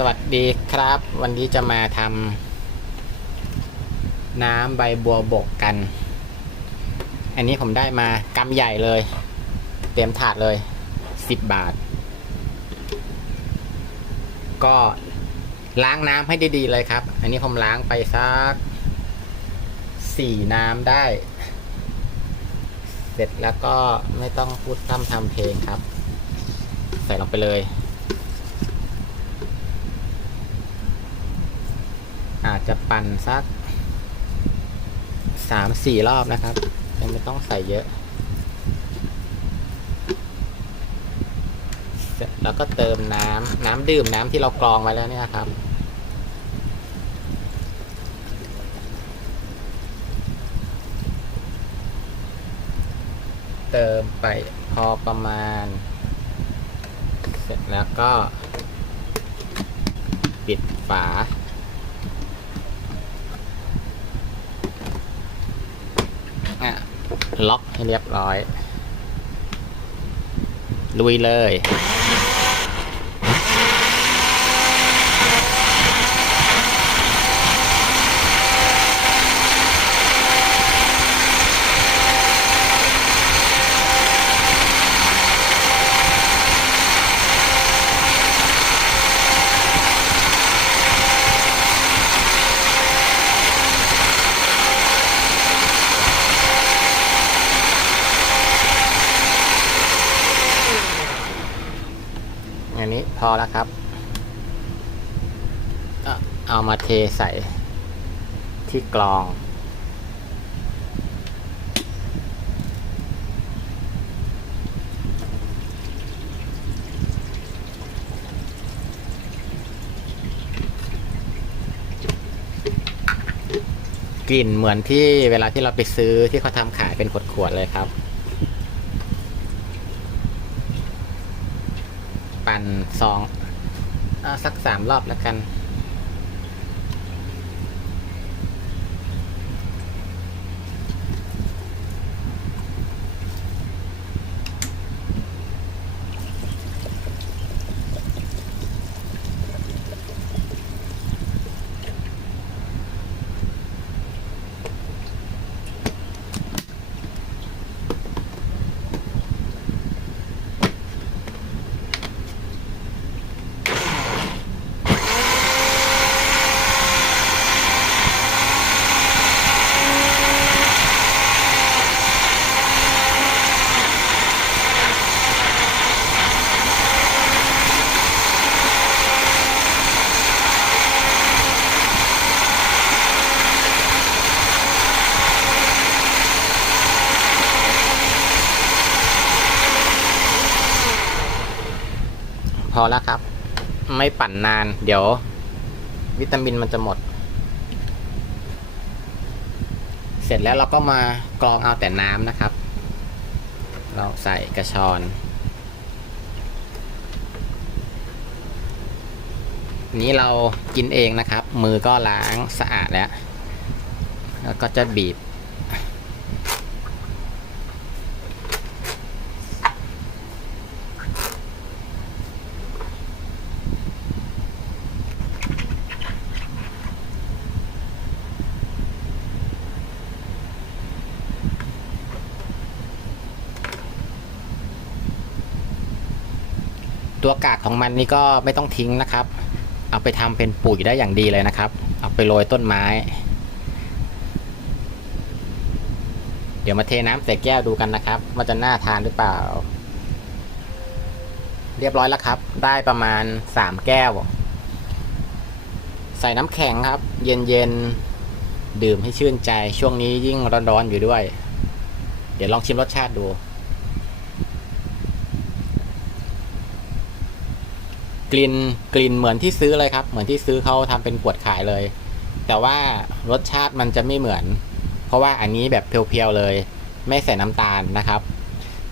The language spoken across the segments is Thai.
สวัสดีครับ วันนี้จะมาทำน้ำใบบัวบกกัน อันนี้ผมได้มากำใหญ่เลย เตรียมถาดเลย 10 บาท ก็ล้างน้ำให้ดีๆเลยครับ อันนี้ผมล้างไปสักสี่น้ำได้ เสร็จแล้วก็ไม่ต้องพูดพร่ำทำเพลงครับ ใส่ลงไปเลย อา จะปั่นสักสามสี่รอบนะครับยังไม่ต้องใส่เยอะ แล้วก็เติมน้ำน้ำดื่มน้ำที่เรากรองไว้แล้วเนี่ยครับเติมไปพอประมาณ เสร็จแล้วก็ ปิดฝา อะ ล็อกให้เรียบร้อยลุยเลย พอแล้วครับ เอามาเทใส่ที่กรอง กลิ่นเหมือนที่เวลาที่เราไปซื้อที่เขาทำขายเป็นขวดๆเลยครับ ปั่นสองอสักสามรอบแล้วกัน อแล้วครับ ไม่ปั่นนาน เดี๋ยว วิตามินมันจะหมด เสร็จแล้วเราก็มากรองเอาแต่น้ำนะครับ เราใส่กระชอนนี้เรากินเองนะครับ มือก็ล้างสะอาดแล้ว แล้วก็จะบีบ ตัวกากของมันนี่ก็ไม่ต้องทิ้งนะครับ เอาไปทำเป็นปุ๋ยได้อย่างดีเลยนะครับ เอาไปโรยต้นไม้ เดี๋ยวมาเทน้ำใส่แก้วดูกันนะครับว่าจะน่าทานหรือเปล่า เรียบร้อยแล้วครับ ได้ประมาณสามแก้ว ใส่น้ำแข็งครับ เย็นๆดื่มให้ชื่นใจช่วงนี้ยิ่งร้อนๆอยู่ด้วย เดี๋ยวลองชิมรสชาติดู กลิ่นกลิ่นเหมือนที่ซื้อเลยครับ เหมือนที่ซื้อเขาทำเป็นขวดขายเลย แต่ว่ารสชาติมันจะไม่เหมือน เพราะว่าอันนี้แบบเพียวๆเลย ไม่ใส่น้ำตาลนะครับ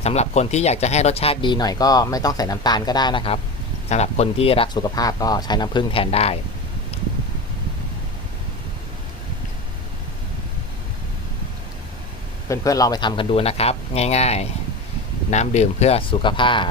สำหรับคนที่อยากจะให้รสชาติดีหน่อยก็ไม่ต้องใส่น้ำตาลก็ได้นะครับสำหรับคนที่รักสุขภาพก็ใช้น้ำผึ้งแทนได้เพื่อนๆลองไปทำกันดูนะครับ ง่ายๆ น้ำดื่มเพื่อสุขภาพ